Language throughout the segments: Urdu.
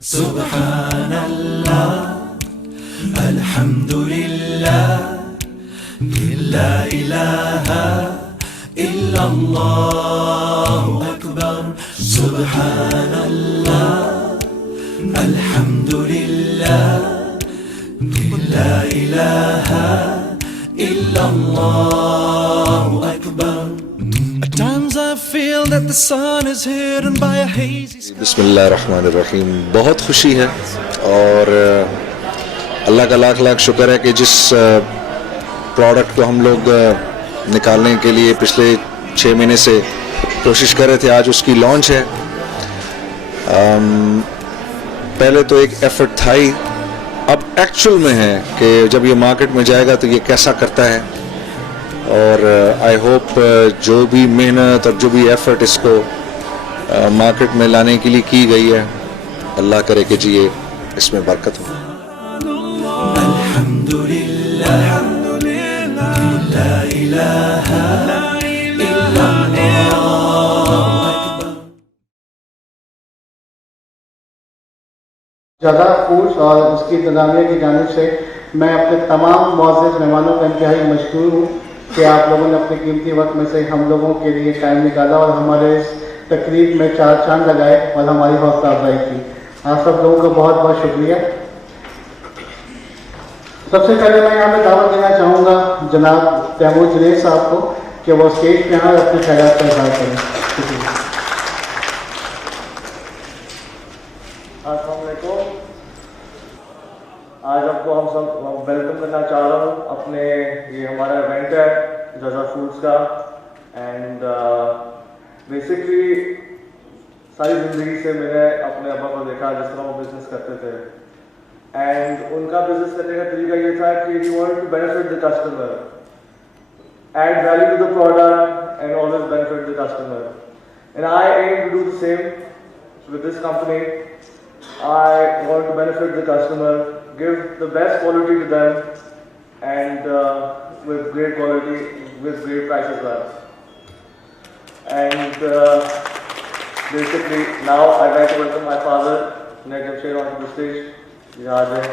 سبحان اللہ الحمد للہ لا الہ الا اللہ اکبر سبحان اللہ الحمد للہ لا الہ الا اللہ اکبر. At times I feel that the sun is hidden by a hazy sky. بسم اللہ الرحمن الرحیم. بہت خوشی ہے اور اللہ کا لاکھ لاکھ شکر ہے کہ جس پروڈکٹ کو ہم لوگ نکالنے کے لیے پچھلے 6 مہینے سے کوشش کر رہے تھے، آج اس کی لانچ ہے. پہلے تو ایک ایفرٹ تھا ہی، اب ایکچوئل میں ہے کہ جب یہ مارکیٹ میں جائے گا تو یہ کیسا کرتا ہے. اور آئی ہوپ جو بھی محنت اور جو بھی ایفرٹ اس کو مارکیٹ میں لانے کے لیے کی گئی ہے، اللہ کرے کہ جی یہ اس میں برکت ہو. الحمد للہ لا الہ الا اللہ. جزا فوڈس اور اس کی انتظامیہ کی جانب سے میں اپنے تمام معزز مہمانوں کا انتہائی مشکور ہوں کہ آپ لوگوں نے اپنے قیمتی وقت میں سے ہم لوگوں کے لیے ٹائم نکالا اور ہمارے اس تقریب میں 4 چاند لگائے اور ہماری حوصلہ افزائی کی. آپ سب لوگوں کا بہت بہت شکریہ. سب سے پہلے میں یہاں پہ دعوت دینا چاہوں گا جناب تیمور جنید صاحب کو کہ وہ اسٹیج پہ آئیں اور اپنے خیالات کا اظہار کریں. شکریہ. السلام علیکم. آج آپ کو ہم سب ویلکم کرنا چاہ رہا ہوں اپنے یہ ہمارا ایونٹ ہے جزا فوڈس کا. اینڈ بیسکلی ساری زندگی سے میں نے اپنے ابا کو دیکھا جس طرح وہ بزنس کرتے تھے، اینڈ ان کا بزنس کرنے کا طریقہ یہ تھا کہ he want to benefit the customer, add value to the product and always benefit the customer. And I am to do the same with this company. I want to benefit the customer, give the best quality to them, and with great quality, with great price as well. And basically now I'd like to welcome my father, Nagam Sher, onto the stage. Yaad hai.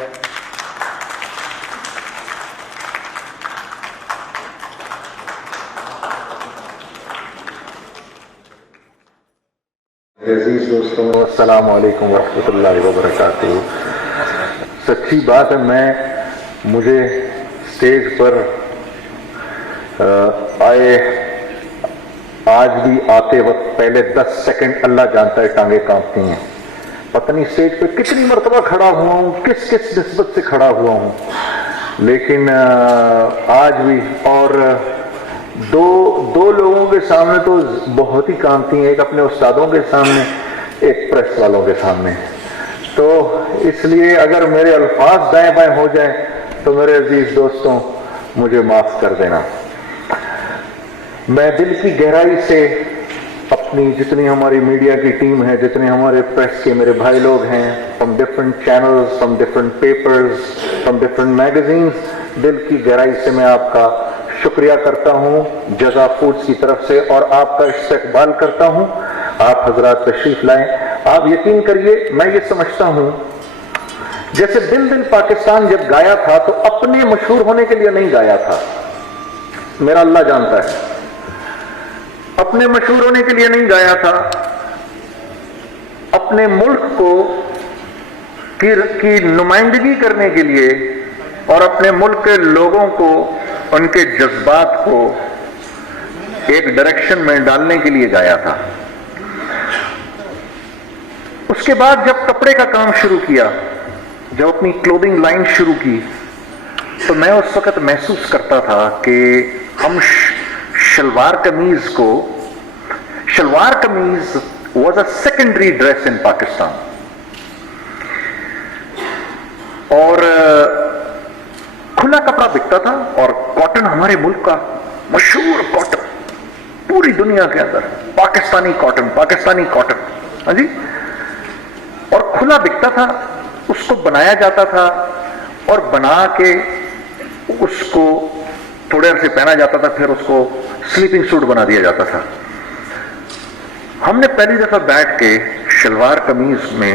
عزیز دوستوں، السلام علیکم ورحمۃ اللہ وبرکاتہ. سچی بات ہے، مجھے اسٹیج پر آئے آج بھی آتے وقت پہلے 10 سیکنڈ اللہ جانتا ہے ٹانگیں کانپتی ہیں. پتہ نہیں اسٹیج پہ کتنی مرتبہ کھڑا ہوا ہوں، کس نسبت سے کھڑا ہوا ہوں، لیکن آج بھی اور دو لوگوں کے سامنے تو بہت ہی کانپتی ہیں، ایک اپنے استادوں کے سامنے، ایک پریس والوں کے سامنے. تو اس لیے اگر میرے الفاظ دائیں بائیں ہو جائیں تو میرے عزیز دوستوں مجھے معاف کر دینا. میں دل کی گہرائی سے اپنی جتنی ہماری میڈیا کی ٹیم ہے، جتنے ہمارے پریس کے میرے بھائی لوگ ہیں، from different channels, from different papers, from different magazines, دل کی گہرائی سے میں آپ کا شکریہ کرتا ہوں جزا فوڈس کی طرف سے، اور آپ کا استقبال کرتا ہوں. آپ حضرات تشریف لائیں. آپ یقین کریے، میں یہ سمجھتا ہوں جیسے دل دل پاکستان جب گایا تھا تو اپنے مشہور ہونے کے لیے نہیں گایا تھا، میرا اللہ جانتا ہے، اپنے مشہور ہونے کے لیے نہیں گایا تھا، اپنے ملک کو کی نمائندگی کرنے کے لیے اور اپنے ملک کے لوگوں کو، ان کے جذبات کو ایک ڈائریکشن میں ڈالنے کے لیے گایا تھا. اس کے بعد جب کپڑے کا کام شروع کیا، جب اپنی کلودنگ لائن شروع کی، تو میں اس وقت محسوس کرتا تھا کہ ہم shalwar kameez was a secondary dress in Pakistan. اور کھلا کپڑا بکتا تھا، اور کاٹن ہمارے ملک کا مشہور کاٹن پوری دنیا کے اندر، پاکستانی کاٹن، ہاں جی، اور کھلا بکتا تھا. اس کو بنایا جاتا تھا اور بنا کے اس کو تھوڑے عرصے پہنا جاتا تھا، پھر اس کو سلیپنگ سوٹ بنا دیا جاتا تھا. ہم نے پہلی دفعہ بیٹھ کے شلوار قمیض میں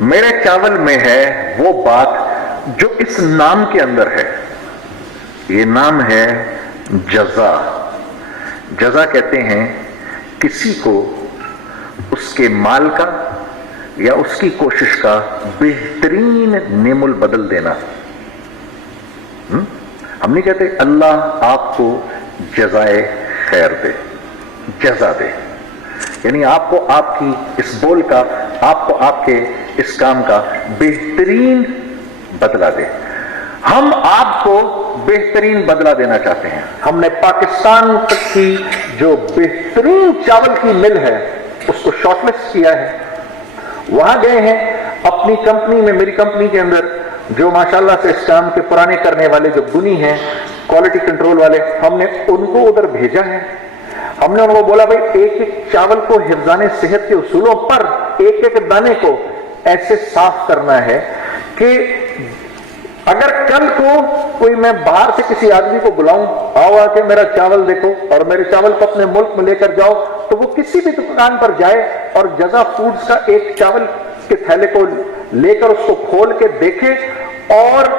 میرے چاول میں ہے وہ بات جو اس نام کے اندر ہے. یہ نام ہے جزا. جزا کہتے ہیں کسی کو اس کے مال کا یا اس کی کوشش کا بہترین نعم البدل دینا. ہم نہیں کہتے اللہ آپ کو جزائے خیر دے, جزا دے, یعنی آپ کو آپ کی اس بول کا, آپ کو آپ کے اس کام کا بہترین بدلہ دے. ہم آپ کو بہترین بدلہ دینا چاہتے ہیں. ہم نے پاکستان تک کی جو بہترین چاول کی مل ہے اس کو شارٹ لسٹ کیا ہے. وہاں گئے ہیں اپنی کمپنی میں, میری کمپنی کے اندر جو ماشاءاللہ سے اس کام کے پرانے کرنے والے جو گنی ہیں, کوالٹی کنٹرول والے, ہم نے ان کو ادھر بھیجا ہے. ہم نے ان کو بولا بھائی ایک ایک چاول کو حفظان صحت کے اصولوں پر ایک ایک دانے کو ایسے صاف کرنا ہے کہ اگر کل کو کوئی میں باہر سے کسی آدمی کو بلاؤں, آؤ آ کے میرا چاول دیکھو اور میرے چاول کو اپنے ملک میں لے کر جاؤ, تو وہ کسی بھی دکان پر جائے اور جزا فوڈز کا ایک چاول کے تھیلے کو لے کر اس کو کھول کے دیکھے اور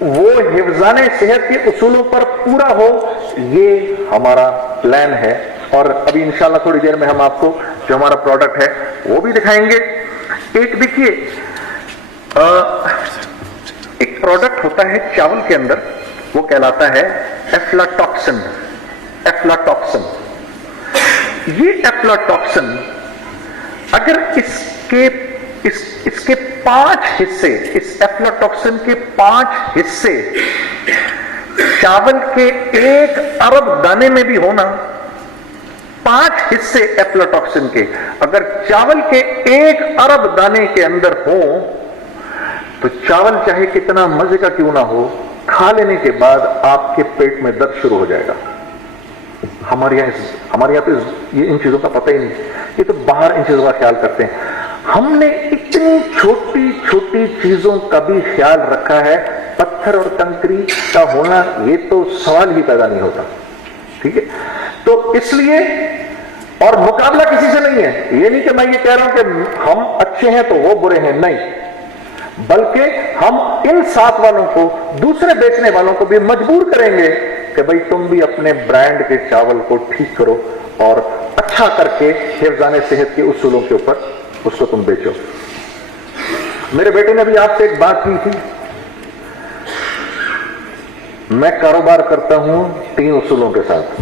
وہ حفظان صحت کے اصولوں پر پورا ہو. یہ ہمارا پلان ہے اور ابھی انشاءاللہ تھوڑی دیر میں ہم آپ کو جو ہمارا پروڈکٹ ہے وہ بھی دکھائیں گے. ایک دیکھیے, ایک پروڈکٹ ہوتا ہے چاول کے اندر, وہ کہلاتا ہے ایفلاٹاکسن. ایفلاٹاکسن, یہ ایفلاٹاکسن اگر اس کے 5 حصے, اس ایفلاٹاکسن کے 5 حصے چاول کے 1 ارب دانے میں بھی ہونا, 5 حصے ایفلاٹاکسن کے اگر چاول کے 1 ارب دانے کے اندر ہوں تو چاول چاہے کتنا مزے کا کیوں نہ ہو, کھا لینے کے بعد آپ کے پیٹ میں درد شروع ہو جائے گا. ہمارے یہاں پہ یہ ان چیزوں کا پتہ ہی نہیں, یہ تو باہر ان چیزوں کا خیال کرتے ہیں. ہم نے اتنی چھوٹی چھوٹی چیزوں کا بھی خیال رکھا ہے. پتھر اور کنکری کا ہونا یہ تو سوال ہی پیدا نہیں ہوتا. ٹھیک ہے, تو اس لیے, اور مقابلہ کسی سے نہیں ہے. یہ نہیں کہ میں یہ کہہ رہا ہوں کہ ہم اچھے ہیں تو وہ برے ہیں, نہیں, بلکہ ہم ان 7 والوں کو, دوسرے بیچنے والوں کو بھی مجبور کریں گے کہ بھئی تم بھی اپنے برانڈ کے چاول کو ٹھیک کرو اور اچھا کر کے حفظان صحت کے اصولوں کے اوپر اس کو تم بیچو. میرے بیٹے نے بھی آپ سے ایک بات کی تھی. میں کاروبار کرتا ہوں 3 اصولوں کے ساتھ.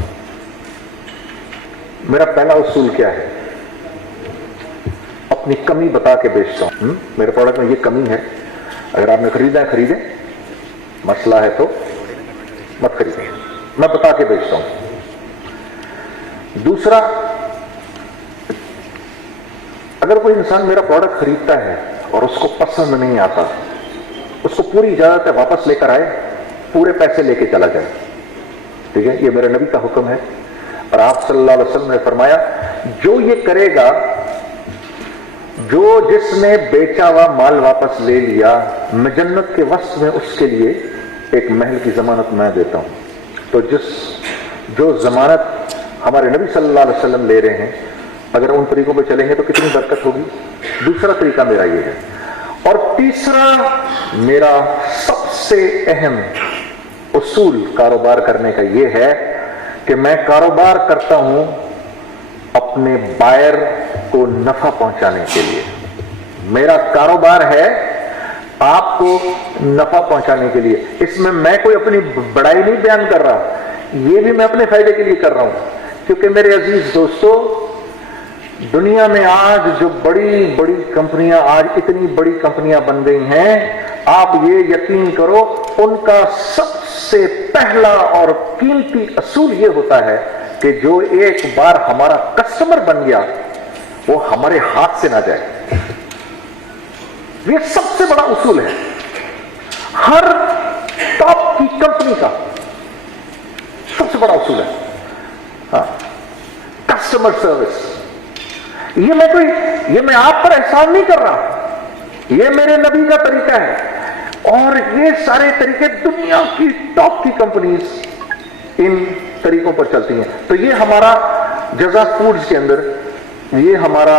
میرا پہلا اصول کیا ہے؟ اپنی کمی بتا کے بیچتا ہوں. میرے پروڈکٹ میں یہ کمی ہے, اگر آپ نے خریدا ہے خریدیں, مسئلہ ہے تو مت خریدیں, میں بتا کے بیچتا ہوں. دوسرا, اگر کوئی انسان میرا پروڈکٹ خریدتا ہے اور اس کو پسند نہیں آتا, اس کو پوری اجازت ہے واپس لے کر آئے, پورے پیسے لے کے چلا جائے. ٹھیک ہے, یہ میرے نبی کا حکم ہے. اور آپ صلی اللہ علیہ وسلم نے فرمایا جو یہ کرے گا, جو جس نے بیچا ہوا مال واپس لے لیا, میں جنت کے وسط میں اس کے لیے ایک محل کی ضمانت میں دیتا ہوں. تو جو ضمانت ہمارے نبی صلی اللہ علیہ وسلم لے رہے ہیں, اگر ان طریقوں پہ چلیں گے تو کتنی برکت ہوگی. دوسرا طریقہ میرا یہ ہے. اور تیسرا میرا سب سے اہم اصول کاروبار کرنے کا یہ ہے کہ میں کاروبار کرتا ہوں اپنے بائر کو نفع پہنچانے کے لیے. میرا کاروبار ہے آپ کو نفع پہنچانے کے لیے. اس میں کوئی اپنی بڑائی نہیں بیان کر رہا, یہ بھی میں اپنے فائدے کے لیے کر رہا ہوں. کیونکہ میرے عزیز دوستو, دنیا میں آج جو بڑی بڑی کمپنیاں, آج اتنی بڑی کمپنیاں بن گئی ہیں, آپ یہ یقین کرو ان کا سب سے پہلا اور قیمتی اصول یہ ہوتا ہے کہ جو ایک بار ہمارا کسٹمر بن گیا وہ ہمارے ہاتھ سے نہ جائے. یہ سب سے بڑا اصول ہے ہر ٹاپ کی کمپنی کا, سب سے بڑا اصول ہے. ہاں, کسٹمر سروس. یہ میں آپ پر احسان نہیں کر رہا, یہ میرے نبی کا طریقہ ہے. اور یہ سارے طریقے دنیا کی ٹاپ کی کمپنیز ان طریقوں پر چلتی ہیں. تو یہ ہمارا جزا فوڈز کے اندر یہ ہمارا